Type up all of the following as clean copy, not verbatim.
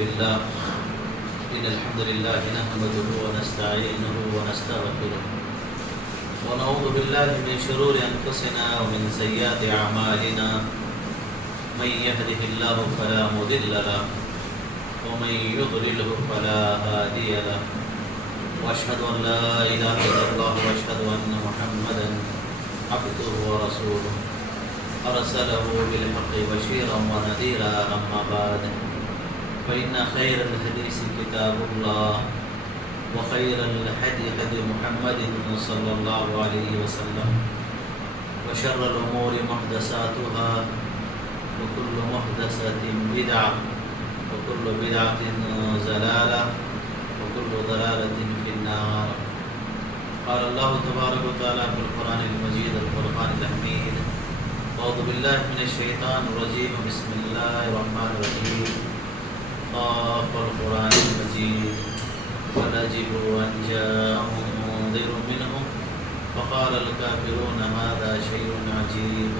لله إن الحمد لله نحمده ونستعينه ونستغفره ونعوذ بالله من شرور أنفسنا ومن سيئات أعمالنا من يهده الله فلا مضل له ومن يضلله فلا هادي له وأشهد أن لا إله إلا الله وأشهد أن محمدا عبده ورسوله أرسله بالحق بشيرا ونذيرا أما بعد فإن خير الحديث كتاب الله وخير الهدي هدي محمد صلى الله عليه وسلم وشر الأمور محدثاتها وكل محدثة بدعة وكل بدعة ضلالة وكل ضلالة في النار. قال الله تبارك وتعالى في القرآن المجيد الفرقان الحميد أعوذ بالله من الشيطان الرجيم بسم الله الرحمن الرحيم قاف القرآن المجيد ونجبوا أن جاءهم منذر منهم فقال الكافرون هذا شيء عجيب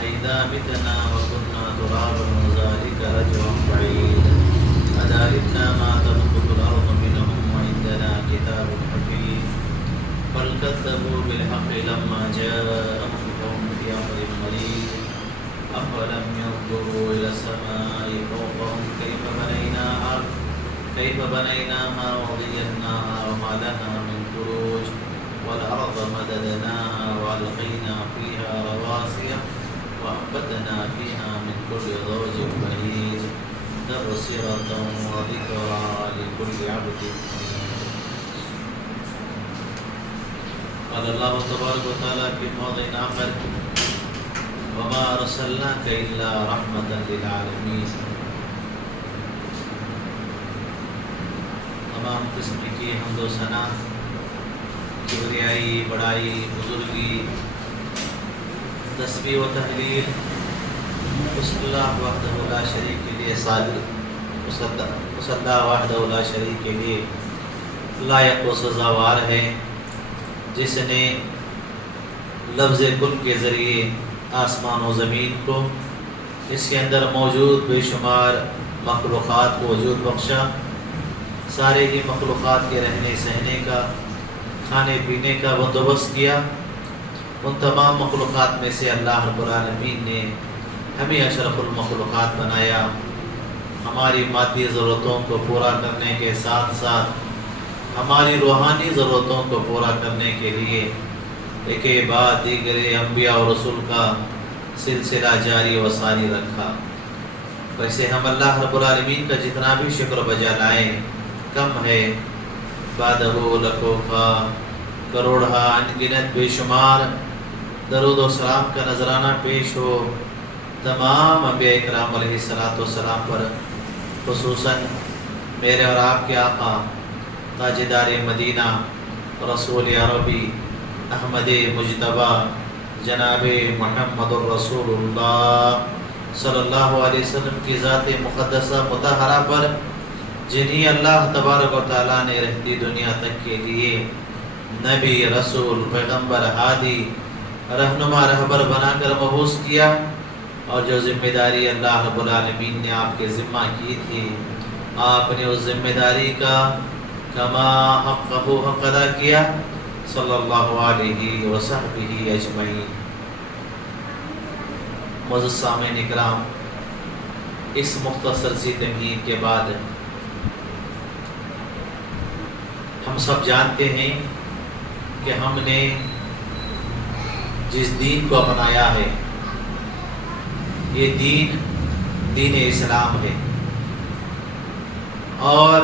أئذا متنا وكنا ترابا وذلك رجع بعيد أذلكنا ما تنقض الأرض منهم وعندنا كتاب حفيظ بل كذبوا بالحق لما جاءهم فهم في أمر مريض أفلم ينظروا إلى السماء فوقهم كيف بنيناها وزيناها وما لها من فروج والأرض مددناها وألقينا فيها رواسي وأنبتنا فيها من كل زوج بهيج تبصرة وذكرى لكل عبد منيب. قال الله تبارك وتعالى في موضع آخر وما أرسلناك إلا رحمة للعالمين. تمام قسم کی حمد و ثنا کبریائی بڑائی بزرگی تسبیح و تحلیل اس اللہ وحدہ لا شریک کے لیے اس اللہ وحدہ لا شریک کے لیے لائق و سزاوار ہے جس نے لفظ کن کے ذریعے آسمان و زمین کو اس کے اندر موجود بے شمار مخلوقات کو وجود بخشا. سارے ہی مخلوقات کے رہنے سہنے کا کھانے پینے کا بندوبست کیا. ان تمام مخلوقات میں سے اللہ رب العالمین نے ہمیں اشرف المخلوقات بنایا. ہماری مادی ضرورتوں کو پورا کرنے کے ساتھ ساتھ ہماری روحانی ضرورتوں کو پورا کرنے کے لیے ایک بعد دیگر انبیاء اور رسول کا سلسلہ جاری و ساری رکھا. ویسے ہم اللہ رب العالمین کا جتنا بھی شکر بجا لائیں کم ہے. بادہ لکھوکھا کروڑا انگنت بے شمار درود و سلام کا نذرانہ پیش ہو تمام انبیاء اکرام علیہ السلام پر، خصوصاً میرے اور آپ کے آقا تاجدار مدینہ رسول عربی احمد مجتبی جناب محمد الرسول اللہ صلی اللہ علیہ وسلم کی ذات مقدسہ مطہرہ پر، جنہیں اللہ تبارک و تعالیٰ نے رہتی دنیا تک کے لیے نبی رسول پیغمبر ہادی رہنما رہبر بنا کر مبعوث کیا، اور جو ذمہ داری اللہ رب العالمین نے آپ کے ذمہ کی تھی آپ نے اس ذمہ داری کا کما حقہ حق ادا کیا صلی اللہ علیہ وسلم اجمعین. معزز سامعین اکرام، اس مختصر سی تمہید کے بعد ہم سب جانتے ہیں کہ ہم نے جس دین کو اپنایا ہے یہ دین اسلام ہے، اور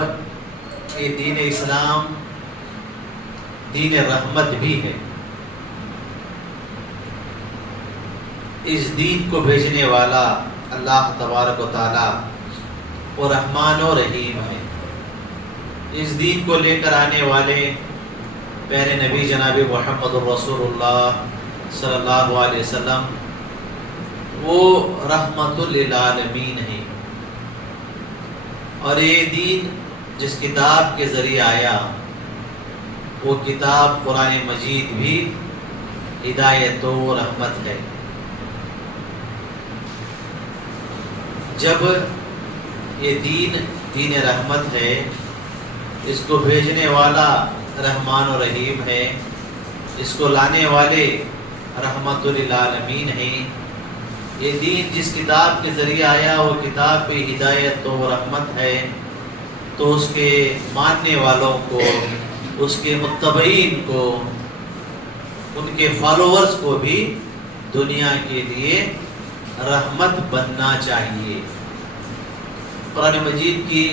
یہ دین اسلام دین رحمت بھی ہے. اس دین کو بھیجنے والا اللہ تبارک و تعالی وہ رحمان و رحیم ہے. اس دین کو لے کر آنے والے پیارے نبی جناب محمد الرسول اللہ صلی اللہ علیہ وسلم وہ رحمت للعالمین ہیں. اور یہ دین جس کتاب کے ذریعے آیا وہ کتاب قرآن مجید بھی ہدایت و رحمت ہے. جب یہ دین دین رحمت ہے، اس کو بھیجنے والا رحمان و رحیم ہے، اس کو لانے والے رحمت للعالمین ہیں۔ یہ دین جس کتاب کے ذریعے آیا وہ کتاب بھی ہدایت و رحمت ہے، تو اس کے ماننے والوں کو، اس کے متبعین کو، ان کے فالوورز کو بھی دنیا کے لیے رحمت بننا چاہیے۔ قرآن مجید کی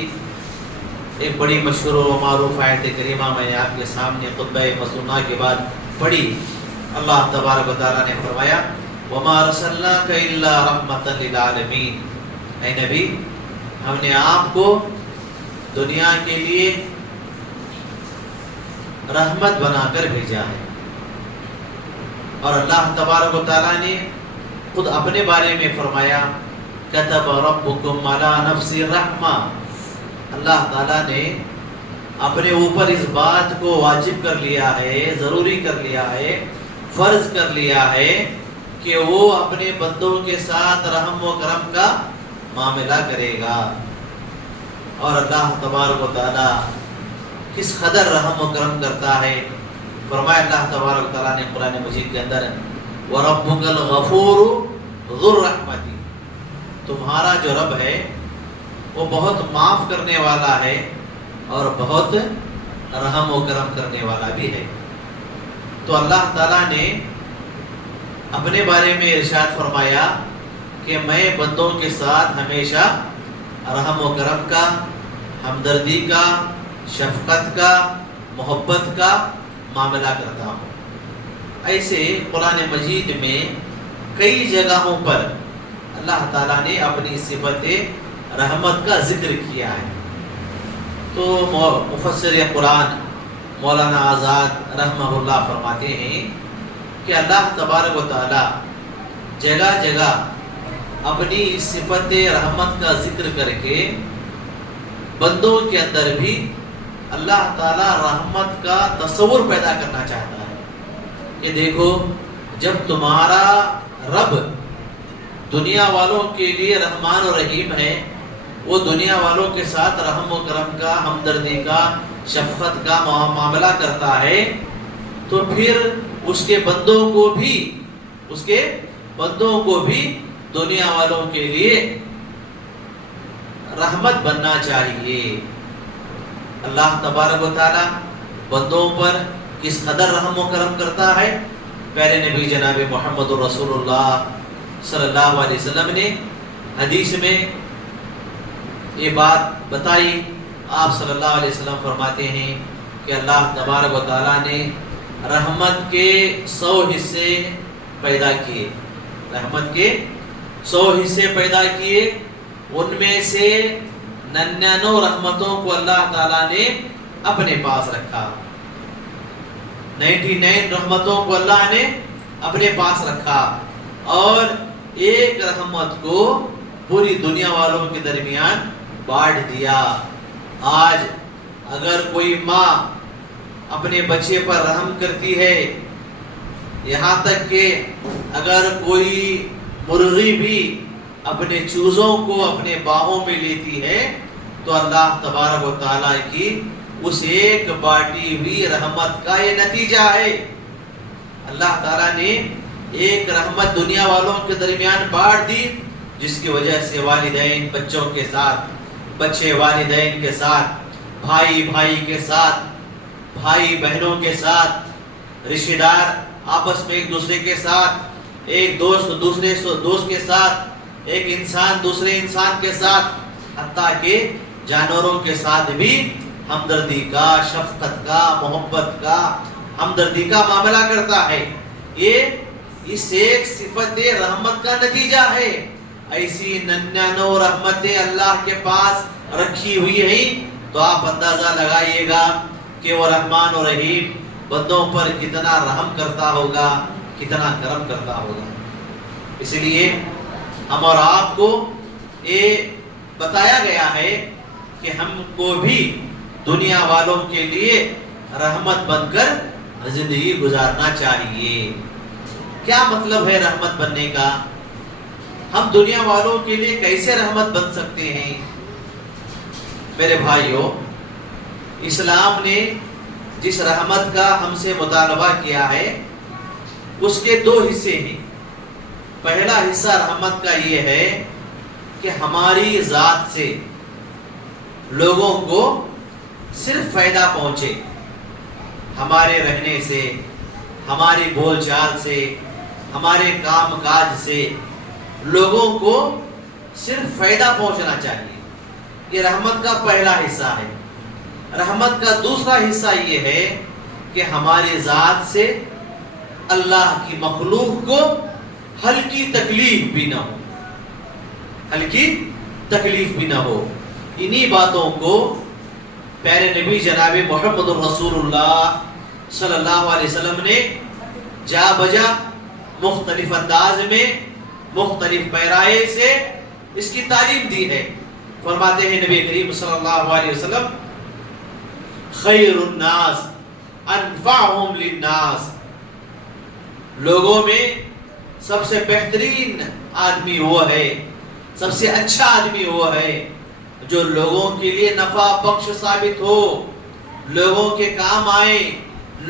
ایک بڑی مشہور و معروف آیت کریمہ میں نے آپ کے سامنے خطبہ مسنونہ کے بعد پڑھی۔ اللہ تبارک و تعالیٰ نے فرمایا وَمَا أَرْسَلْنَاكَ إِلَّا رَحْمَةً لِلْعَالَمِينَ، اے نبی ہم نے آپ کو دنیا کے لیے رحمت بنا کر بھیجا ہے۔ اور اللہ تبارک و تعالیٰ نے خود اپنے بارے میں فرمایا كَتَبَ رَبُّكُمْ عَلَى نَفْسِ الرَّحْمَةِ، اللہ تعالیٰ نے اپنے اوپر اس بات کو واجب کر لیا ہے، ضروری کر لیا ہے، فرض کر لیا ہے کہ وہ اپنے بندوں کے ساتھ رحم و کرم کا معاملہ کرے گا۔ اور اللہ تبارک و تعالیٰ کس قدر رحم و کرم کرتا ہے، فرمایا اللہ تبارک و تعالیٰ نے قرآن مجید کے اندر وَرَبُّكَ الْغَفُورُ ذُو الرَّحْمَةِ، تمہارا جو رب ہے وہ بہت معاف کرنے والا ہے اور بہت رحم و کرم کرنے والا بھی ہے۔ تو اللہ تعالیٰ نے اپنے بارے میں ارشاد فرمایا کہ میں بندوں کے ساتھ ہمیشہ رحم و کرم کا، ہمدردی کا، شفقت کا، محبت کا معاملہ کرتا ہوں۔ ایسے قرآن مجید میں کئی جگہوں پر اللہ تعالیٰ نے اپنی صفت رحمت کا ذکر کیا ہے۔ تو مفسر قرآن مولانا آزاد رحمہ اللہ فرماتے ہیں کہ اللہ تبارک و تعالیٰ جگہ جگہ اپنی صفت رحمت کا ذکر کر کے بندوں کے اندر بھی اللہ تعالیٰ رحمت کا تصور پیدا کرنا چاہتا ہے کہ دیکھو جب تمہارا رب دنیا والوں کے لیے رحمان و رحیم ہے، وہ دنیا والوں کے ساتھ رحم و کرم کا، ہمدردی کا، شفقت کا معاملہ کرتا ہے، تو پھر اس کے بندوں کو بھی دنیا والوں کے لیے رحمت بننا چاہیے۔ اللہ تبارک و تعالی بندوں پر کس قدر رحم و کرم کرتا ہے، پیارے نبی جناب محمد رسول اللہ صلی اللہ علیہ وسلم نے حدیث میں یہ بات بتائی۔ آپ صلی اللہ علیہ وسلم فرماتے ہیں کہ اللہ تبارک و تعالیٰ نے رحمت کے 100 حصے پیدا کیے، رحمت کے 100 حصے پیدا کیے، ان میں سے 99 رحمتوں کو اللہ تعالیٰ نے اپنے پاس رکھا، 99 رحمتوں کو اللہ نے اپنے پاس رکھا، اور ایک رحمت کو پوری دنیا والوں کے درمیان بانٹ دیا۔ آج اگر کوئی ماں اپنے بچے پر رحم کرتی ہے، یہاں تک کہ اگر کوئی مرغی بھی اپنے چوزوں کو اپنے باہوں میں لیتی ہے، تو اللہ تبارک و تعالیٰ کی اس ایک بانٹی ہوئی رحمت کا یہ نتیجہ ہے۔ اللہ تعالیٰ نے ایک رحمت دنیا والوں کے درمیان بانٹ دی، جس کی وجہ سے والدین بچوں کے ساتھ، بچے والدین کے ساتھ، بھائی بھائی کے ساتھ، بھائی بہنوں کے ساتھ، رشتہ دار آپس میں ایک دوسرے کے ساتھ، ایک دوست دوسرے دوست کے ساتھ، ایک انسان دوسرے انسان کے ساتھ، حتیٰ کہ جانوروں کے ساتھ بھی ہمدردی کا، شفقت کا، محبت کا، ہمدردی کا معاملہ کرتا ہے۔ یہ اس ایک صفت رحمت کا نتیجہ ہے۔ ایسی 99 رحمتیں اللہ کے پاس رکھی ہوئی ہیں، تو آپ اندازہ لگائیے گا کہ وہ رحمان و رحیم بندوں پر کتنا رحم کرتا ہوگا، کتنا کرم کرتا ہوگا۔ اس لیے ہم اور آپ کو یہ بتایا گیا ہے کہ ہم کو بھی دنیا والوں کے لیے رحمت بن کر زندگی گزارنا چاہیے۔ کیا مطلب ہے رحمت بننے کا؟ ہم دنیا والوں کے لیے کیسے رحمت بن سکتے ہیں؟ میرے بھائیوں، اسلام نے جس رحمت کا ہم سے مطالبہ کیا ہے اس کے دو حصے ہیں۔ پہلا حصہ رحمت کا یہ ہے کہ ہماری ذات سے لوگوں کو صرف فائدہ پہنچے، ہمارے رہنے سے، ہماری بول چال سے، ہمارے کام کاج سے لوگوں کو صرف فائدہ پہنچنا چاہیے۔ یہ رحمت کا پہلا حصہ ہے۔ رحمت کا دوسرا حصہ یہ ہے کہ ہماری ذات سے اللہ کی مخلوق کو ہلکی تکلیف بھی نہ ہو، ہلکی تکلیف بھی نہ ہو۔ انہی باتوں کو پیارے نبی جناب محمد الرسول اللہ صلی اللہ علیہ وسلم نے جا بجا مختلف انداز میں مختلف پیرائے سے اس کی تعلیم دی ہے۔ فرماتے ہیں نبی کریم صلی اللہ علیہ وسلم، خیر الناس انفعهم للناس، لوگوں میں سب سے بہترین آدمی وہ ہے، سب سے اچھا آدمی وہ ہے جو لوگوں کے لیے نفع بخش ثابت ہو، لوگوں کے کام آئے،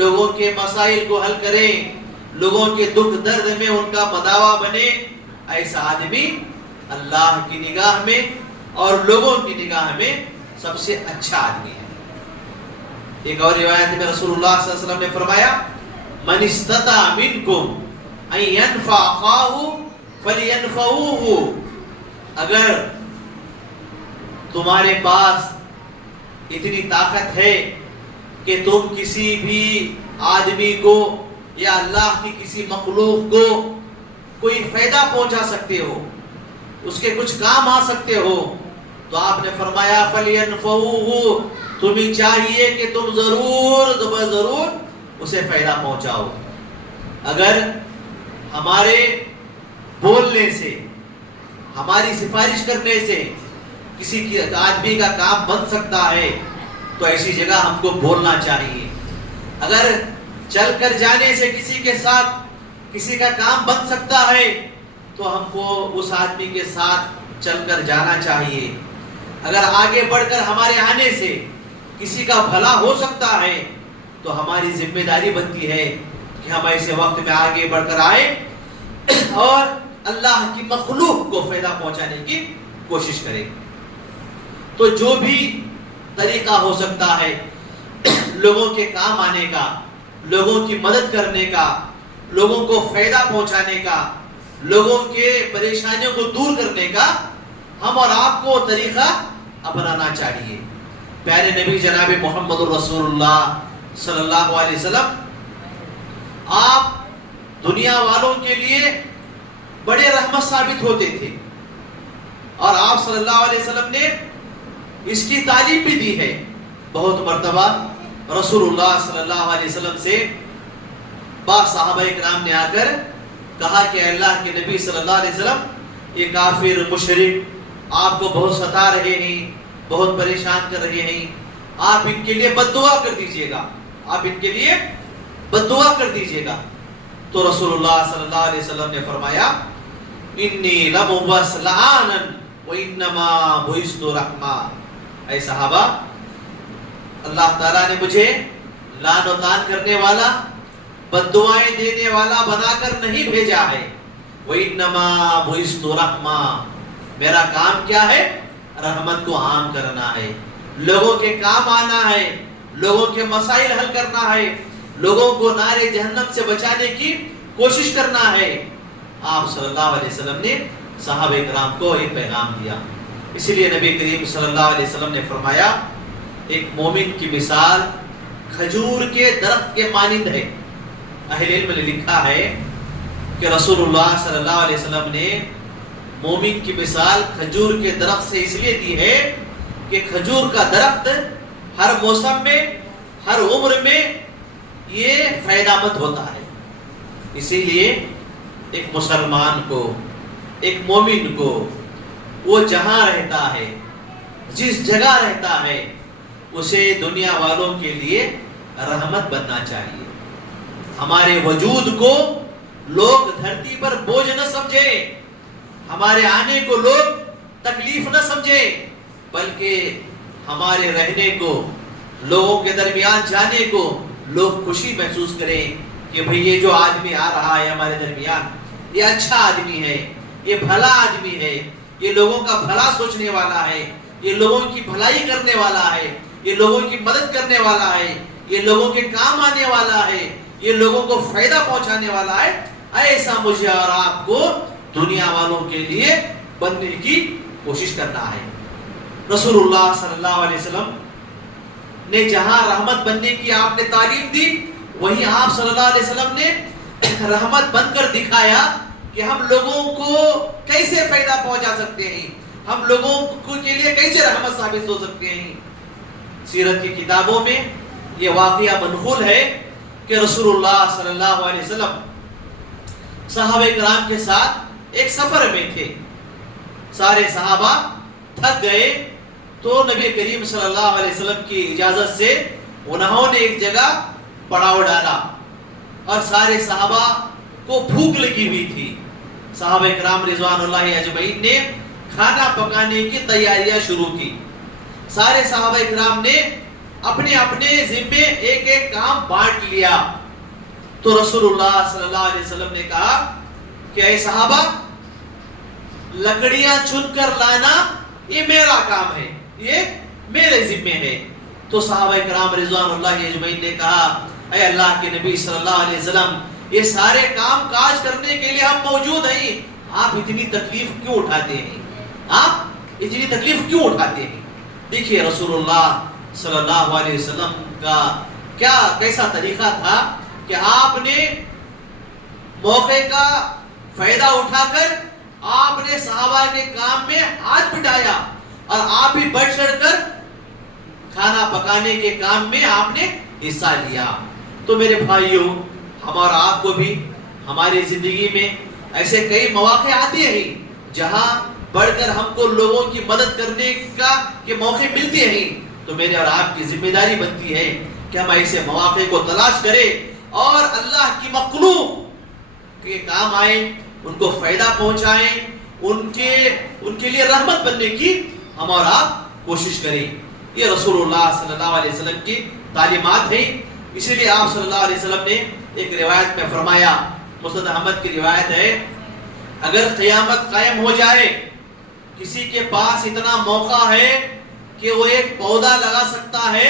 لوگوں کے مسائل کو حل کرے، لوگوں کے دکھ درد میں ان کا مداوا بنے۔ ایسا آدمی اللہ کی نگاہ میں اور لوگوں کی نگاہ میں سب سے اچھا آدمی ہے۔ ایک اور روایت میں رسول اللہ صلی اللہ علیہ وسلم نے فرمایا، من استطاع منکم ان ينفع اخاه فلينفعوه، اگر تمہارے پاس اتنی طاقت ہے کہ تم کسی بھی آدمی کو یا اللہ کی کسی مخلوق کو کوئی فائدہ پہنچا سکتے ہو، اس کے کچھ کام آ سکتے ہو، تو آپ نے فرمایا فَلْيَنْفَعُوهُ، تمہیں چاہیے کہ تم ضرور اسے فائدہ پہنچاؤ۔ اگر ہمارے بولنے سے، ہماری سفارش کرنے سے کسی آدمی کا کام بن سکتا ہے تو ایسی جگہ ہم کو بولنا چاہیے۔ اگر چل کر جانے سے کسی کے ساتھ کسی کا کام بن سکتا ہے تو ہم کو اس آدمی کے ساتھ چل کر جانا چاہیے۔ اگر آگے بڑھ کر ہمارے آنے سے کسی کا بھلا ہو سکتا ہے تو ہماری ذمہ داری بنتی ہے کہ ہم ایسے وقت میں آگے بڑھ کر آئے اور اللہ کی مخلوق کو فائدہ پہنچانے کی کوشش کریں۔ تو جو بھی طریقہ ہو سکتا ہے لوگوں کے کام آنے کا، لوگوں کی مدد کرنے کا، لوگوں کو فائدہ پہنچانے کا، لوگوں کے پریشانیوں کو دور کرنے کا، ہم اور آپ کو طریقہ اپنانا چاہیے۔ پیارے نبی جناب محمد الرسول اللہ صلی اللہ علیہ وسلم، آپ دنیا والوں کے لیے بڑے رحمت ثابت ہوتے تھے، اور آپ صلی اللہ علیہ وسلم نے اس کی تعلیم بھی دی ہے۔ بہت مرتبہ رسول اللہ صلی اللہ علیہ وسلم سے بعض صحابہ کرام نے آ کر کہا کہ اللہ کے نبی صلی اللہ علیہ وسلم، یہ کافر مشرک آپ کو بہت ستا رہے ہیں، بہت پریشان کر رہے ہیں، آپ ان کے لیے بد دعا کر دیجئے گا، آپ ان کے لیے بد دعا کر دیجئے گا۔ تو رسول اللہ صلی اللہ علیہ وسلم نے فرمایا، انی لمبعث لعانا وانما بعثت رحمہ، اے صحابہ، اللہ تعالیٰ نے مجھے لعن و طعن کرنے والا، بد دعائیں دینے والا بنا کر نہیں بھیجا ہے۔ وانما بعثت رحمہ، میرا کام کیا ہے؟ رحمت کو عام کرنا ہے، لوگوں کے کام آنا ہے، لوگوں کے مسائل حل کرنا ہے، لوگوں کو نار جہنم سے بچانے کی کوشش کرنا ہے۔ آپ صلی اللہ علیہ وسلم نے صحابہ کرام کو ایک پیغام دیا۔ اسی لیے نبی کریم صلی اللہ علیہ وسلم نے فرمایا، ایک مومن کی مثال کھجور کے درخت کے مانند ہے۔ اہل علم نے لکھا ہے کہ رسول اللہ صلی اللہ علیہ وسلم نے مومن کی مثال کھجور کے درخت سے اس لیے دی ہے کہ کھجور کا درخت ہر موسم میں، ہر عمر میں یہ فائدہ مند ہوتا ہے۔ اسی لیے ایک مسلمان کو، ایک مومن کو، وہ جہاں رہتا ہے، جس جگہ رہتا ہے، اسے دنیا والوں کے لیے رحمت بننا چاہیے۔ ہمارے وجود کو لوگ دھرتی پر بوجھ نہ سمجھیں، ہمارے آنے کو لوگ تکلیف نہ سمجھیں، بلکہ ہمارے رہنے کو، لوگوں کے درمیان جانے کو لوگ خوشی محسوس کریں کہ بھئی یہ جو آدمی آ رہا ہے ہمارے درمیان، یہ اچھا آدمی ہے، یہ بھلا آدمی ہے، یہ لوگوں کا بھلا سوچنے والا ہے، یہ لوگوں کی بھلائی کرنے والا ہے، یہ لوگوں کی مدد کرنے والا ہے، یہ لوگوں کے کام آنے والا ہے، یہ لوگوں کو فائدہ پہنچانے والا ہے. ایسا مجھے اور آپ کو دنیا والوں کے لیے بننے کی کوشش کرنا ہے. رسول اللہ صلی اللہ علیہ وسلم نے جہاں رحمت بننے کی آپ نے تعلیم دی، وہیں آپ صلی اللہ علیہ وسلم نے رحمت بن کر دکھایا کہ ہم لوگوں کو کیسے فائدہ پہنچا سکتے ہیں، ہم لوگوں کے لیے کیسے رحمت ثابت ہو سکتے ہیں. سیرت کی کتابوں میں یہ واقعہ منقول ہے کہ رسول اللہ صلی اللہ علیہ وسلم صحابہ کرام کے ساتھ ایک سفر میں تھے. سارے صحابہ تھک گئے تو نبی کریم صلی اللہ علیہ وسلم کی اجازت سے انہوں نے ایک جگہ پڑاؤ ڈالا اور سارے صحابہ کو بھوک لگی ہوئی تھی. صحابہ کرام رضوان اللہ اجمعین نے کھانا پکانے کی تیاریاں شروع کی. سارے صحابہ کرام نے اپنے اپنے ذمے ایک ایک کام بانٹ لیا. تو رسول اللہ صلی اللہ علیہ وسلم نے کہا کہ اے صحابہ، لکڑیاں چن کر لانا یہ میرا کام ہے، یہ میرے ذمے ہے. تو صحابہ کرام رضوان اللہ اجمعین نے کہا اے اللہ کے نبی صلی اللہ علیہ وسلم، یہ سارے کام کاج کرنے کے لیے ہم موجود ہیں، آپ اتنی تکلیف کیوں اٹھاتے ہیں؟ آپ اتنی تکلیف کیوں اٹھاتے ہیں؟ دیکھیے رسول اللہ صلی اللہ علیہ وسلم کا کیسا طریقہ تھا کہ آپ نے موقع کا فائدہ اٹھا کر آپ نے صحابہ کے کام میں ہاتھ بٹایا اور آپ بھی بڑھ چڑھ کر کھانا پکانے کے کام میں آپ نے حصہ لیا. تو میرے بھائیوں، ہم اور آپ کو بھی ہماری زندگی میں ایسے کئی مواقع آتے ہیں جہاں بڑھ کر ہم کو لوگوں کی مدد کرنے کے موقع ملتے ہیں. تو میرے اور آپ کی ذمہ داری بنتی ہے کہ ہم ایسے مواقع کو تلاش کریں اور اللہ کی مخلوق کے کام آئیں، ان کو فائدہ پہنچائیں، ان کے لیے رحمت بننے کی ہم اور آپ کوشش کریں. یہ رسول اللہ صلی اللہ علیہ وسلم کی تعلیمات ہیں. اسی لیے آپ صلی اللہ علیہ وسلم نے ایک روایت میں فرمایا، مسند احمد کی روایت ہے، اگر قیامت قائم ہو جائے، کسی کے پاس اتنا موقع ہے کہ وہ ایک پودا لگا سکتا ہے،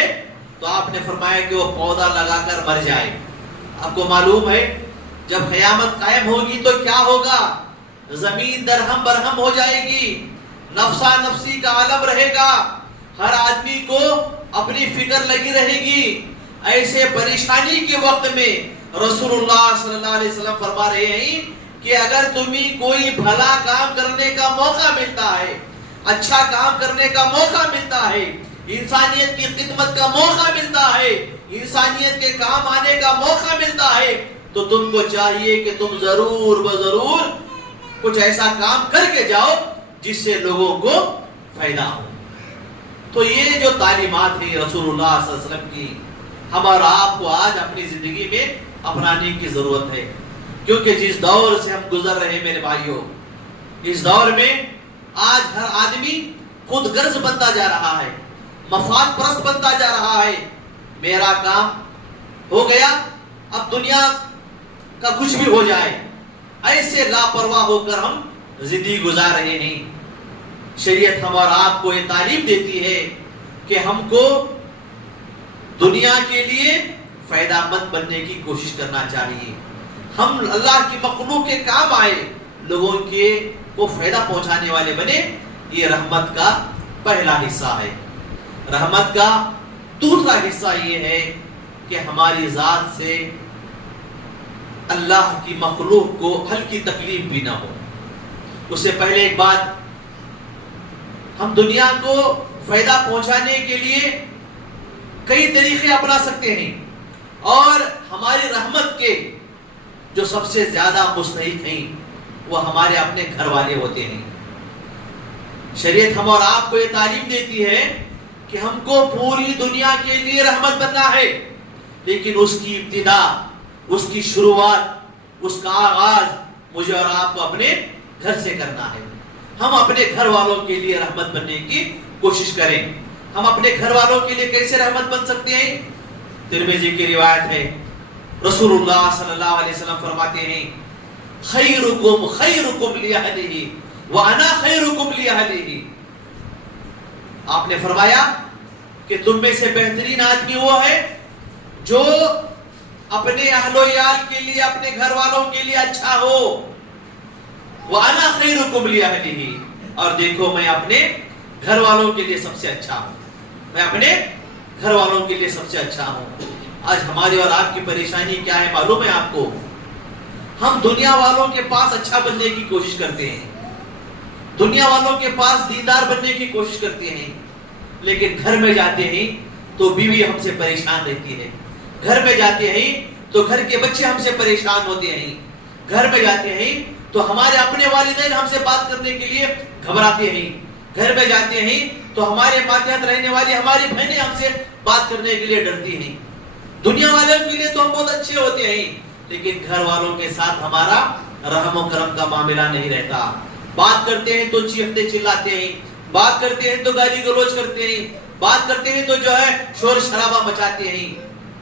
تو آپ نے فرمایا کہ وہ پودا لگا کر مر جائے. آپ کو معلوم ہے جب قیامت قائم ہوگی تو کیا ہوگا؟ زمین درہم برہم ہو جائے گی، نفسا نفسی کا عالم رہے گا، ہر آدمی کو اپنی فکر لگی رہے گی. ایسے پریشانی کے وقت میں رسول اللہ صلی اللہ علیہ وسلم فرما رہے ہیں کہ اگر تمہیں کوئی بھلا کام کرنے کا موقع ملتا ہے، اچھا کام کرنے کا موقع ملتا ہے، انسانیت کی خدمت کا موقع ملتا ہے، انسانیت کے کام آنے کا موقع ملتا ہے، تو تم کو چاہیے کہ تم ضرور بضرور کچھ ایسا کام کر کے جاؤ جس سے لوگوں کو فائدہ ہو. تو یہ جو تعلیمات ہیں رسول اللہ صلی اللہ علیہ وسلم کی، ہم اور آپ کو آج اپنی زندگی میں اپنانے کی ضرورت ہے. کیونکہ جس دور سے ہم گزر رہے ہیں میرے بھائیوں، اس دور میں آج ہر آدمی خود غرض بنتا جا رہا ہے، مفاد پرست بنتا جا رہا ہے. میرا کام ہو گیا، اب دنیا کا کچھ بھی ہو جائے، ایسے لاپرواہ ہو کر ہم زندگی گزار رہے ہیں. شریعت ہم اور آپ کو یہ تعلیم دیتی ہے کہ ہم کو دنیا کے لیے فائدہ مند بننے کی کوشش کرنا چاہیے. ہم اللہ کی مخلوق کے کام آئے، لوگوں کو فائدہ پہنچانے والے بنے. یہ رحمت کا پہلا حصہ ہے. رحمت کا دوسرا حصہ یہ ہے کہ ہماری ذات سے اللہ کی مخلوق کو ہلکی تکلیف بھی نہ ہو. اس سے پہلے ایک بات، ہم دنیا کو فائدہ پہنچانے کے لیے کئی طریقے اپنا سکتے ہیں، اور ہماری رحمت کے جو سب سے زیادہ مستحق ہیں وہ ہمارے اپنے گھر والے ہوتے ہیں. شریعت ہم اور آپ کو یہ تعلیم دیتی ہے کہ ہم کو پوری دنیا کے لیے رحمت بننا ہے، لیکن اس کی ابتدا، اس کی شروعات، اس کا آغاز مجھے اور آپ کو اپنے گھر سے کرنا ہے. ہم اپنے گھر والوں کے لیے رحمت بننے کی کوشش کریں. ہم اپنے گھر والوں کے لیے کیسے رحمت بن سکتے ہیں؟ ترمذی کی روایت ہے، رسول اللہ صلی اللہ علیہ وسلم فرماتے ہیں خیرکم خیرکم لأہلہ وانا خیرکم لأہلہ۔ آپ نے فرمایا کہ تم میں سے بہترین آدمی وہ ہے جو اپنے اہل و عیال کے لیے، اپنے گھر والوں کے لیے اچھا ہو۔ وانا خیرکم لأہلہ، اور دیکھو میں اپنے گھر والوں کے لیے سب سے اچھا ہوں، میں اپنے گھر والوں کے لیے سب سے اچھا ہوں۔ آج ہماری اور آپ کی پریشانی کیا ہے معلوم ہے آپ کو؟ ہم دنیا والوں کے پاس اچھا بننے کی کوشش کرتے ہیں، دنیا والوں کے پاس دیندار بننے کی کوشش کرتے ہیں، لیکن گھر میں جاتے ہیں تو بیوی ہم سے پریشان رہتی ہے، گھر میں جاتے ہیں تو گھر کے بچے ہم سے پریشان ہوتے ہیں، گھر میں جاتے ہیں تو ہمارے اپنے والدین ہم سے بات کرنے کے لیے گھبراتے ہیں، گھر میں جاتے ہیں تو ہمارے ماتحت رہنے والی ہماری بہنیں ہم سے بات کرنے کے لیے ڈرتی ہیں۔ دنیا والوں کے لیے تو ہم بہت اچھے ہوتے ہیں، لیکن گھر والوں کے ساتھ ہمارا رحم و کرم کا معاملہ نہیں رہتا۔ بات کرتے ہیں تو چیختے چلاتے ہیں، بات کرتے ہیں تو گالی گلوچ کرتے ہیں، بات کرتے ہیں تو جو ہے شور شرابہ مچاتے ہیں۔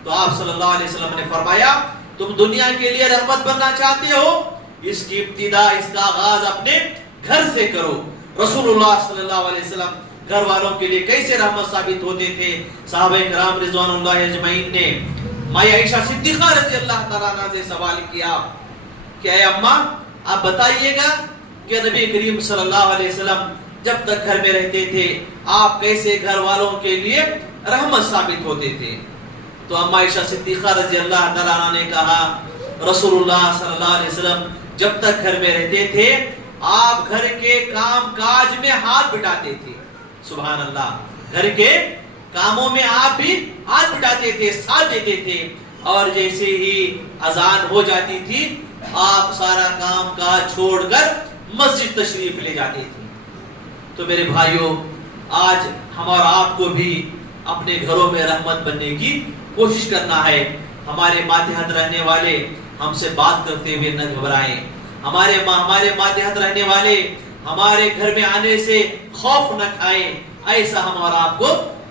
تو آپ صلی اللہ علیہ وسلم نے فرمایا تم دنیا کے لیے رحمت بننا چاہتے ہو، اس کی ابتدا، اس کا آغاز اپنے گھر سے کرو۔ رسول اللہ صلی اللہ علیہ وسلم گھر والوں کے لیے کیسے رحمت ثابت ہوتے تھے؟ صحابہ کرام رضوان اللہ اجمعین نے مائی عائشہ صدیقہ رضی اللہ تعالیٰ عنہ سے سوال کیا کہ اے اماں آپ بتائیے گا کہ نبی کریم صلی اللہ علیہ وسلم جب تک گھر میں رہتے تھے آپ کیسے گھر والوں کے لیے رحمت ثابت ہوتے تھے؟ تو اما عائشہ صدیقہ رضی اللہ تعالیٰ عنہ نے کہا رسول اللہ صلی اللہ علیہ وسلم جب تک گھر میں رہتے تھے آپ گھر کے کام کاج میں ہاتھ بٹاتے تھے۔ سبحان اللہ، گھر کے کاموں میں آپ بھی ہاتھ بٹاتے تھے، ساتھ دیتے تھے، اور جیسے ہی اذان ہو جاتی تھی آپ سارا کام کاج چھوڑ کر مسجد تشریف لے جاتے تھے۔ تو میرے بھائیوں، آج ہم اور آپ کو بھی اپنے گھروں میں رحمت بننے کی کوشش کرنا ہے۔ ہمارے ماتحت رہنے والے ہم سے بات کرتے ہوئے نہ گھبرائیں، ہمارے ماتحت رہنے والے ہمارے گھر میں آنے سے خوف نہ کھائیں، ایسا ہم اور آپ کو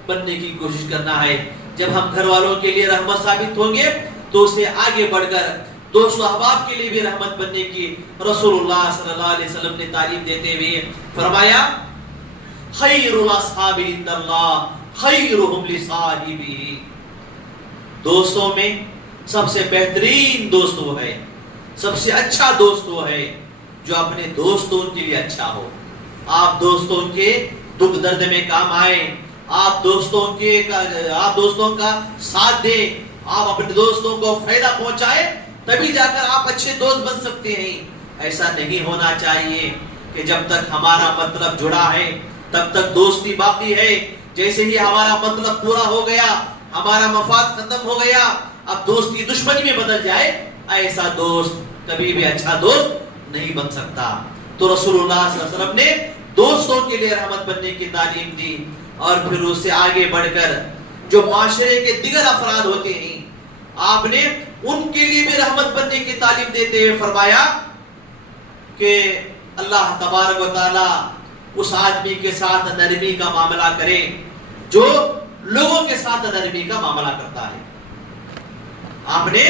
بننے کی کوشش کرنا ہے۔ جب ہم گھر والوں کے لیے رحمت ثابت ہوں گے تو اسے آگے بڑھ کر دوست و احباب کے لیے بھی رحمت بننے کی رسول اللہ صلی اللہ علیہ وسلم نے تعلیم دیتے ہوئے فرمایا خیر الاصحاب عند اللہ خیرہم لصاحبہ، دوستوں میں سب سے بہترین دوست وہ ہے، سب سے اچھا دوست وہ ہے جو اپنے دوستوں کے لیے اچھا ہو۔ آپ دوستوں کے دکھ درد میں کام آئیں، آپ دوستوں کا ساتھ دیں، آپ اپنے دوستوں کو فائدہ پہنچائیں، تبھی جا کر آپ اچھے دوست بن سکتے ہیں۔ ایسا نہیں ہونا چاہیے کہ جب تک ہمارا مطلب جڑا ہے تب تک دوستی باقی ہے، جیسے ہی ہمارا مطلب پورا ہو گیا، ہمارا مفاد ختم ہو گیا، اب دوستی دشمنی میں بدل جائے، ایسا دوست کبھی بھی اچھا دوست نہیں بن سکتا۔ تو رسول اللہ صلی اللہ علیہ وسلم نے دوستوں کے لیے رحمت بننے کی تعلیم دی، اور پھر اس سے آگے بڑھ کر جو معاشرے کے دیگر افراد ہوتے ہیں آپ نے ان کے لیے بھی رحمت بننے کی تعلیم دیتے ہوئے فرمایا کہ اللہ تبارک و تعالی اس آدمی کے ساتھ نرمی کا معاملہ کرے جو لوگوں کے ساتھ نرمی کا معاملہ کرتا ہے۔ آپ نے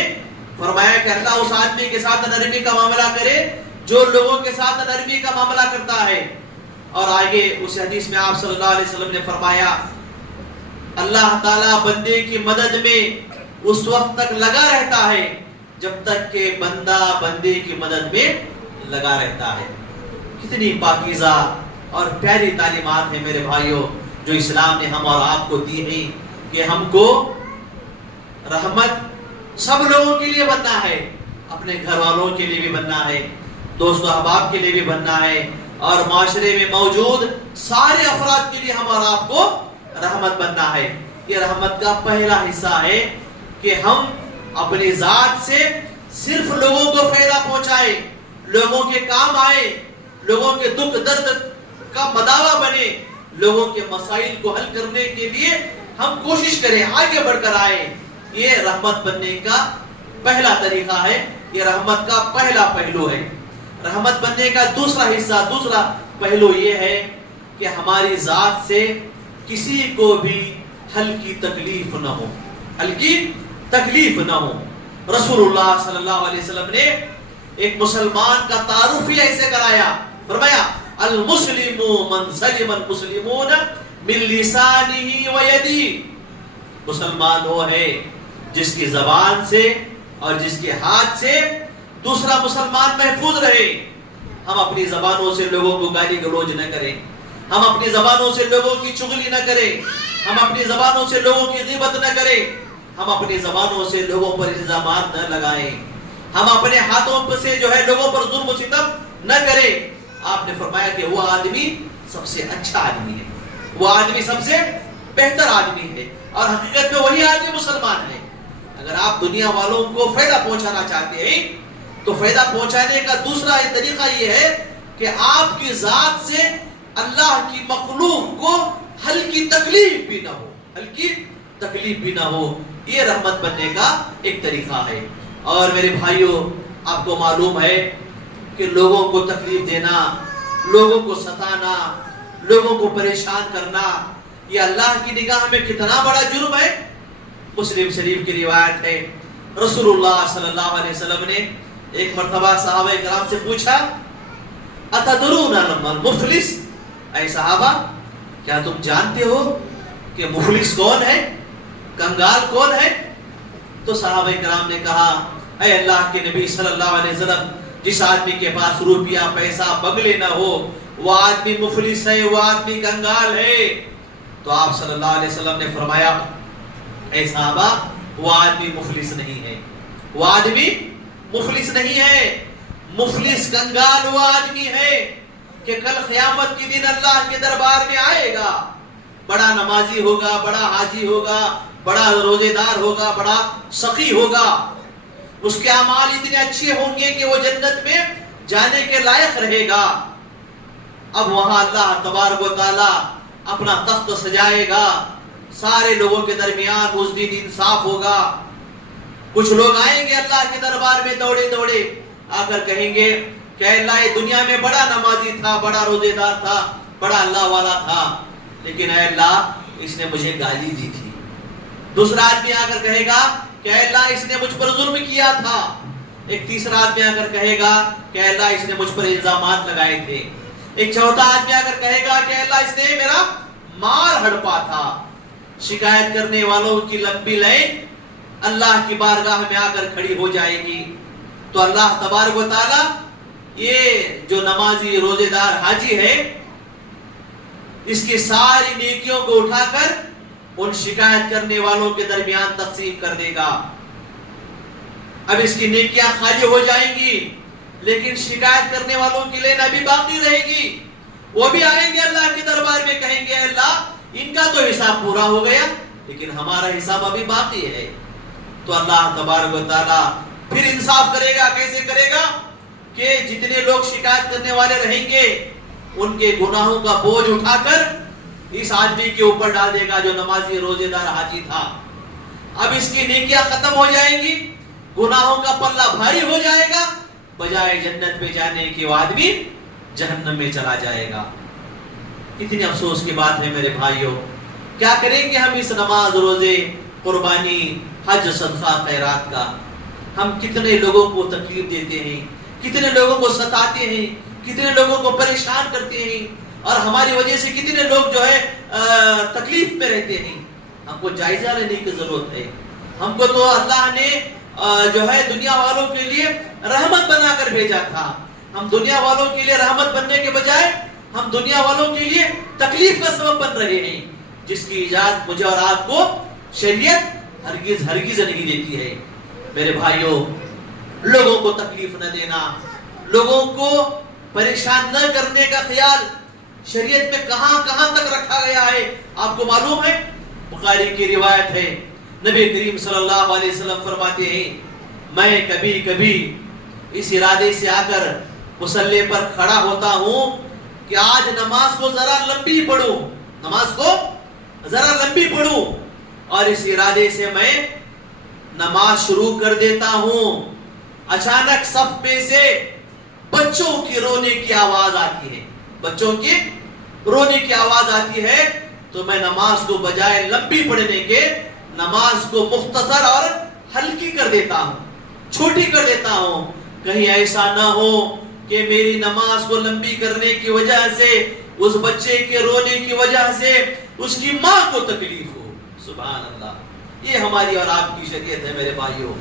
فرمایا کہ اللہ اس آدمی کے ساتھ نرمی کا معاملہ کرے جو لوگوں کے ساتھ نرمی کا معاملہ کرتا ہے۔ اور آگے اس حدیث میں آپ صلی اللہ علیہ وسلم نے فرمایا اللہ تعالیٰ بندے کی مدد میں اس وقت تک لگا رہتا ہے جب تک کہ بندہ بندے کی مدد میں لگا رہتا ہے۔ کتنی پاکیزہ اور پیاری تعلیمات ہیں میرے بھائیوں جو اسلام نے ہم اور آپ کو دی ہیں کہ ہم کو رحمت سب لوگوں کے لیے بننا ہے، اپنے گھر والوں کے لیے بھی بننا ہے، دوست و احباب کے لیے بھی بننا ہے، اور معاشرے میں موجود سارے افراد کے لیے ہم اور آپ کو رحمت بننا ہے۔ یہ رحمت کا پہلا حصہ ہے کہ ہم اپنی ذات سے صرف لوگوں کو فائدہ پہنچائے، لوگوں کے کام آئے، لوگوں کے دکھ درد کا مداوا بنے، لوگوں کے مسائل کو حل کرنے کے لیے ہم کوشش کریں، آگے بڑھ کر آئے۔ یہ رحمت بننے کا پہلا طریقہ ہے، یہ رحمت کا پہلا پہلو ہے۔ رحمت بننے کا دوسرا حصہ، دوسرا پہلو یہ ہے کہ ہماری ذات سے کسی کو بھی ہلکی تکلیف نہ ہو، ہلکی تکلیف نہ ہو۔ رسول اللہ صلی اللہ علیہ وسلم نے ایک مسلمان کا تعارف ہی ایسے کرایا، فرمایا المسلم من سلم المسلمون من لسانہ و یدہ، مسلمان وہ ہے جس کی زبان سے اور جس کے ہاتھ سے دوسرا مسلمان محفوظ رہے۔ ہم اپنی زبانوں سے لوگوں کو گالی گلوچ نہ کریں، ہم اپنی زبانوں سے لوگوں کی چغلی نہ کریں، ہم اپنی زبانوں سے لوگوں کی غیبت نہ کریں، ہم اپنی زبانوں سے لوگوں پر الزامات نہ لگائیں، ہم اپنے ہاتھوں سے جو ہے لوگوں پر ظلم و ستم نہ کریں۔ آپ نے فرمایا کہ وہ آدمی سب سے اچھا آدمی ہے، وہ آدمی سب سے بہتر آدمی ہے، اور حقیقت میں وہی آدمی مسلمان ہے۔ اگر آپ دنیا والوں کو فائدہ پہنچانا چاہتے ہیں تو فائدہ پہنچانے کا دوسرا طریقہ یہ ہے کہ آپ کی ذات سے اللہ کی مخلوق کو ہلکی تکلیف بھی نہ ہو، ہلکی تکلیف بھی نہ ہو۔ یہ رحمت بننے کا ایک طریقہ ہے۔ اور میرے بھائیوں، آپ کو معلوم ہے کہ لوگوں کو تکلیف دینا، لوگوں کو ستانا، لوگوں کو پریشان کرنا، یہ اللہ کی نگاہ میں کتنا بڑا جرم ہے۔ مسلم شریف کی روایت ہے، رسول اللہ صلی اللہ علیہ وسلم نے ایک مرتبہ صحابہ کرام سے پوچھا اتدرون من المفلس، اے صحابہ کیا تم جانتے ہو کہ مفلس کون ہے، کنگال کون ہے؟ تو صحابہ کرام نے کہا اے اللہ کے نبی صلی اللہ علیہ وسلم، جس آدمی کے پاس روپیہ پیسہ بنگلے نہ ہو وہ آدمی مفلس ہے، وہ آدمی کنگال ہے۔ تو آپ صلی اللہ علیہ وسلم نے فرمایا اے صحابہ وہ آدمی مفلس نہیں ہے، وہ آدمی مفلس نہیں ہے، مفلس کنگال وہ آدمی ہے کہ کل قیامت کے دن اللہ کے دربار میں آئے گا، بڑا نمازی ہوگا، بڑا حاجی ہوگا، بڑا روزے دار ہوگا، بڑا سخی ہوگا، اس کے اعمال اتنے اچھے ہوں گے کہ وہ جنت میں جانے کے لائق رہے گا۔ اب وہاں اللہ تبارک و تعالی اپنا تخت سجائے گا، سارے لوگوں کے درمیان اس دن انصاف ہوگا۔ کچھ لوگ آئیں گے اللہ کے دربار میں دوڑے دوڑے، آ کر کہیں گے کہ اللہ یہ دنیا میں بڑا نمازی تھا، بڑا روزے دار تھا، بڑا اللہ والا تھا، لیکن اے اللہ اس نے مجھے گالی دی تھی۔ دوسرا آدمی آ کر کہے گا کہ اے اللہ اس نے مجھ پر ظلم کیا تھا۔ ایک تیسرا آدمی آ کر کہے گا کہ اے اللہ اس نے مجھ پر الزامات لگائے تھے۔ ایک چوتھا آدمی آ کر کہے گا کہ اے اللہ اس نے میرا مال ہڑپا تھا۔ شکایت کرنے والوں کی لمبی لائن اللہ کی بارگاہ میں آ کر کھڑی ہو جائے گی۔ تو اللہ تبارک و تعالی یہ جو نمازی روزے دار حاجی ہے اس کی ساری نیکیوں کو اٹھا کر ان شکایت کرنے والوں کے درمیان تقسیم کر دے گا۔ اب اس کی نیکیاں خالی ہو جائیں گی، لیکن شکایت کرنے والوں کی لین ابھی باقی رہے گی۔ وہ بھی آئیں گے اللہ کے دربار میں، کہیں گے اللہ ان کا تو حساب پورا ہو گیا لیکن ہمارا حساب ابھی باقی ہے۔ تو اللہ تبارک و تعالی پھر انصاف کرے گا۔ کیسے کرے گا؟ کہ جتنے لوگ شکایت کرنے والے رہیں گے ان کے گناہوں کا بوجھ اٹھا کر اس آدمی کے اوپر ڈال دے گا جو نمازی روزے دار حاجی تھا۔ اب اس کی نیکیاں ختم ہو جائیں گی، گناہوں کا پلہ بھاری ہو جائے گا، بجائے جنت میں جانے کے وہ آدمی جہنم میں چلا جائے گا۔ کتنی افسوس کی بات ہے میرے بھائیوں۔ کیا کریں گے ہم اس نماز، روزے، قربانی، حج، صدقہ، خیرات کا؟ ہم کتنے لوگوں کو تکلیف دیتے ہیں، کتنے لوگوں کو ستاتے ہیں، کتنے لوگوں کو پریشان کرتے ہیں، اور ہماری وجہ سے کتنے لوگ جو ہے تکلیف میں رہتے ہیں۔ ہم کو جائزہ لینے کی ضرورت ہے۔ ہم کو تو اللہ نے جو ہے دنیا والوں کے لیے رحمت بنا کر بھیجا تھا۔ ہم دنیا والوں کے لیے رحمت بننے کے بجائے ہم دنیا والوں کے لیے تکلیف کا سبب بن رہے ہیں، جس کی اجازت مجھے اور آپ کو شریعت ہرگز نہیں دیتی ہے۔ میرے بھائیوں، لوگوں کو تکلیف نہ دینا، لوگوں کو پریشان نہ کرنے کا خیال شریعت میں کہاں کہاں تک رکھا گیا ہے آپ کو معلوم ہے؟ بخاری کی روایت ہے، نبی کریم صلی اللہ علیہ وسلم فرماتے ہیں میں کبھی کبھی اس ارادے سے آ کر مصلی پر کھڑا ہوتا ہوں کہ آج نماز کو ذرا لمبی پڑھوں، نماز کو ذرا لمبی پڑھوں، اور اس ارادے سے میں نماز شروع کر دیتا ہوں۔ اچانک صف میں سے بچوں کی رونے کی آواز آتی ہے، بچوں کی رونے کی آواز آتی ہے، تو میں نماز کو بجائے لمبی پڑھنے کے نماز کو مختصر اور ہلکی کر دیتا ہوں، چھوٹی کر دیتا ہوں. کہیں ایسا نہ ہو کہ میری نماز کو لمبی کرنے کی وجہ سے اس بچے کے رونے کی وجہ سے اس کی ماں کو تکلیف ہو. سبحان اللہ. یہ ہماری اور آپ کی شریعت ہے میرے بھائیوں.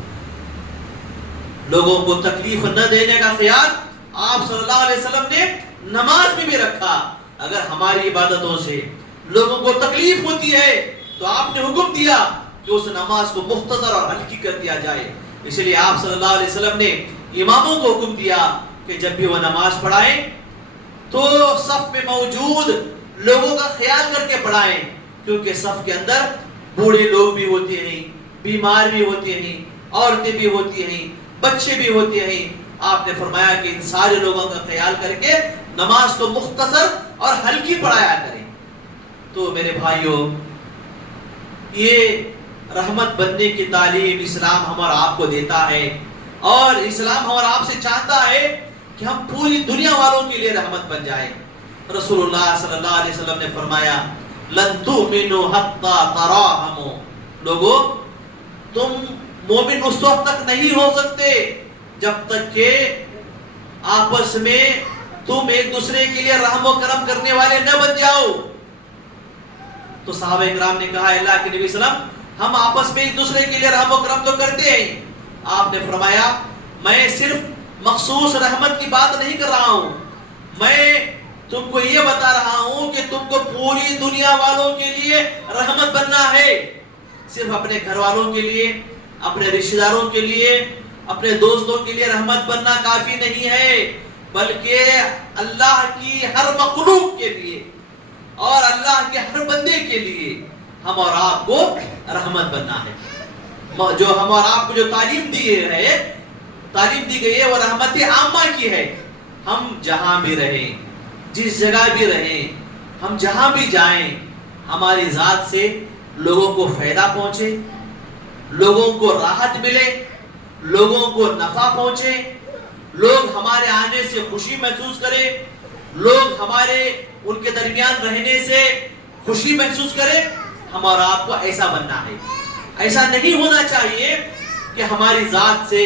لوگوں کو تکلیف نہ دینے کا خیال آپ صلی اللہ علیہ وسلم نے نماز میں بھی رکھا. اگر ہماری عبادتوں سے لوگوں کو تکلیف ہوتی ہے تو آپ نے حکم دیا کہ اس نماز کو مختصر اور ہلکی کر دیا جائے. اس لیے آپ صلی اللہ علیہ وسلم نے اماموں کو حکم دیا کہ جب بھی وہ نماز پڑھائیں تو صف میں موجود لوگوں کا خیال کر کے پڑھائیں، کیونکہ صف کے اندر بوڑھے لوگ بھی ہوتے ہیں، بیمار بھی ہوتے ہیں، عورتیں بھی ہوتی ہیں، بچے بھی ہوتے ہیں. آپ نے فرمایا کہ ان سارے لوگوں کا خیال کر کے نماز کو مختصر اور ہلکی پڑھایا کریں. تو میرے بھائیوں، یہ رحمت بننے کی تعلیم اسلام ہم اور آپ کو دیتا ہے، اور اسلام ہم اور آپ سے چاہتا ہے کہ ہم پوری دنیا والوں کے لیے رحمت بن جائیں. رسول اللہ صلی اللہ علیہ وسلم نے فرمایا لن تؤمنوا حتى تراحموا. لوگوں، تم مومن اس وقت تک نہیں ہو سکتے جب تک کہ آپس میں تم ایک دوسرے کے لیے رحم و کرم کرنے والے نہ بن جاؤ. تو صحابہ اکرام نے کہا اللہ کے نبی صلی اللہ علیہ وسلم ہم آپس میں ایک دوسرے کے لیے رحم و کرم تو کرتے ہیں. آپ نے فرمایا میں صرف مخصوص رحمت کی بات نہیں کر رہا ہوں، میں تم کو یہ بتا رہا ہوں کہ تم کو پوری دنیا والوں کے لیے رحمت بننا ہے. صرف اپنے گھر والوں کے لیے، اپنے رشتہ داروں کے لیے، اپنے دوستوں کے لیے رحمت بننا کافی نہیں ہے، بلکہ اللہ کی ہر مخلوق کے لیے اور اللہ کے ہر بندے کے لیے ہم اور آپ کو رحمت بننا ہے. جو ہم اور آپ کو جو تعلیم دی گئی ہے وہ رحمت عامہ کی ہے. ہم جہاں بھی رہیں، جس جگہ بھی رہیں، ہم جہاں بھی جائیں، ہماری ذات سے لوگوں کو فائدہ پہنچے، لوگوں کو راحت ملے، لوگوں کو نفع پہنچے، لوگ ہمارے آنے سے خوشی محسوس کریں، لوگ ہمارے ان کے درمیان رہنے سے خوشی محسوس کریں. ہم اور آپ کو ایسا بننا ہے. ایسا نہیں ہونا چاہیے کہ ہماری ذات سے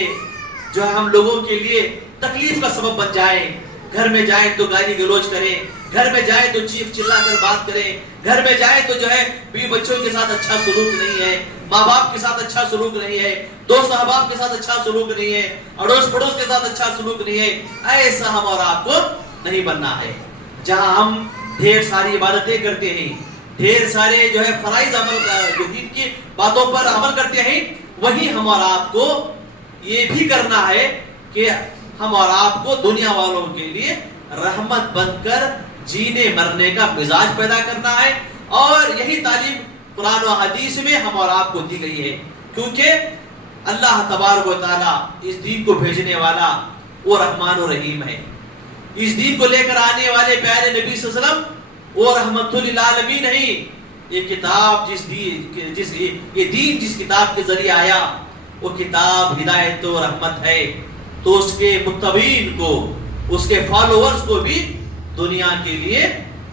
جو ہے ہم لوگوں کے لیے تکلیف کا سبب بن جائیں. گھر میں جائیں تو گالی گلوچ کریں، گھر میں جائیں تو چیخ چلا کر بات کریں، گھر میں جائیں تو جو ہے بیوی بچوں کے ساتھ اچھا سلوک نہیں ہے، ماں باپ کے ساتھ اچھا سلوک نہیں ہے، دوست احباب کے ساتھ اچھا سلوک نہیں ہے، اڑوس پڑوس کے ساتھ اچھا سلوک نہیں ہے. ایسا ہم اور آپ کو نہیں بننا ہے. جہاں ہم ڈھیر ساری عبادتیں کرتے ہیں، ڈھیر سارے جو ہے فرائض عمل جو دین کی باتوں پر عمل کرتے ہیں، وہی ہم اور آپ کو یہ بھی کرنا ہے کہ ہم اور آپ کو دنیا والوں کے لیے رحمت بن کر جینے مرنے کا مزاج پیدا کرنا ہے. اور یہی تعلیم قرآن و حدیث میں ہم اور آپ کو دی گئی ہے، کیونکہ اللہ تبارک و تعالیٰ اس دین کو بھیجنے والا وہ رحمان و رحیم ہے. اس دین کو لے کر آنے والے پیارے نبی صلی اللہ علیہ وسلم وہ رحمت للعالمین نہیں. یہ کتاب یہ دین جس کتاب کے ذریعے آیا وہ کتاب ہدایت و رحمت ہے. تو اس کے متبعین کو، اس کے فالوورز کو بھی دنیا کے لیے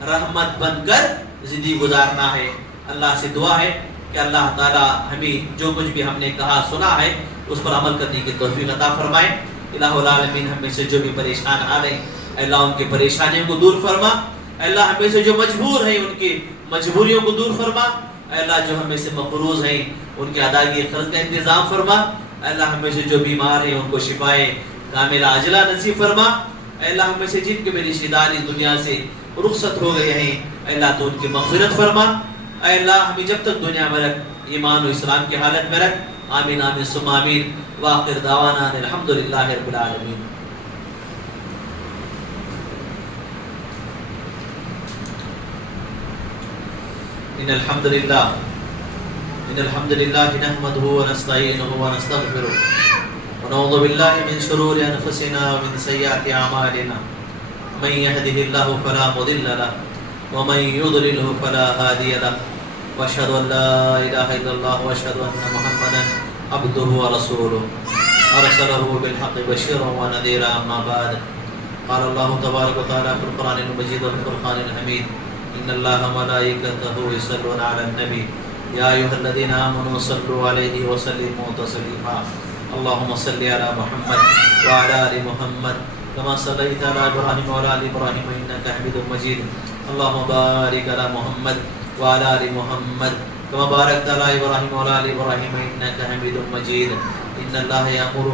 رحمت بن کر زندگی گزارنا ہے. اللہ سے دعا ہے کہ اللہ تعالی ہمیں جو کچھ بھی ہم نے کہا سنا ہے اس پر عمل کرنے کی توفیق عطا فرمائے. الہ العالمین ہم میں سے جو بھی پریشان آ رہے ہیں اللہ ان کی پریشانیوں کو دور فرما. اللہ ہم میں سے جو مجبور ہیں ان کی مجبوریوں کو دور فرما. اللہ جو ہم میں سے مقروض ہیں ان کی ادائیگی قرض کا انتظام فرما. اللہ ہم میں سے جو بیمار ہیں ان کو شفائے کاملہ عاجلہ نصیب فرما. اللہ ہم میں سے جن کے میری رشتہ دار اس دنیا سے رخصت ہو گئے ہیں اللہ تو ان کی مغفرت فرما. اے اللہ ہمیں جب تک دنیا میں رکھ، ایمان و اسلام کی حالت میں رکھ. آمین آمین ثم آمین. وآخر دعوانا الحمدللہ رب العالمین. ان الحمد للہ نحمده ونستعینه ونستغفره ونعوذ باللہ من شرور انفسنا ومن سیئات اعمالنا. من يهده الله فلا مضل له ومن يضلله فلا هادي له واشهد ان لا اله الا الله واشهد ان محمدا عبده ورسوله ارسله بالحق بشيرا ونذيرا. اما بعد قال الله تبارك وتعالى في القرآن المجيد والفرقان الحميد إن الله وملائكته يصلون على النبي يا أيها الذين آمنوا صلوا عليه وسلموا تسليما اللهم صل على محمد وعلى آل محمد كما صليت على إبراهيم وعلى آل إبراهيم إنك حميد مجيد اللهم بارك على محمد وعلى آل محمد كما باركت على إبراهيم وعلى آل إبراهيم إنك حميد مجيد إن الله يأمر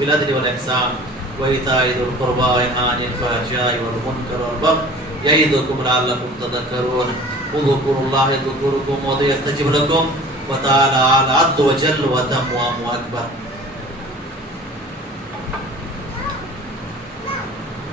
بالعدل والإحسان وإيتاء ذي القربى وينهى عن الفحشاء والمنكر والبغي يعظكم لعلكم تذكرون اذكروا الله يذكركم ويستجب لكم وتعالى العز وجل وتم وأكبر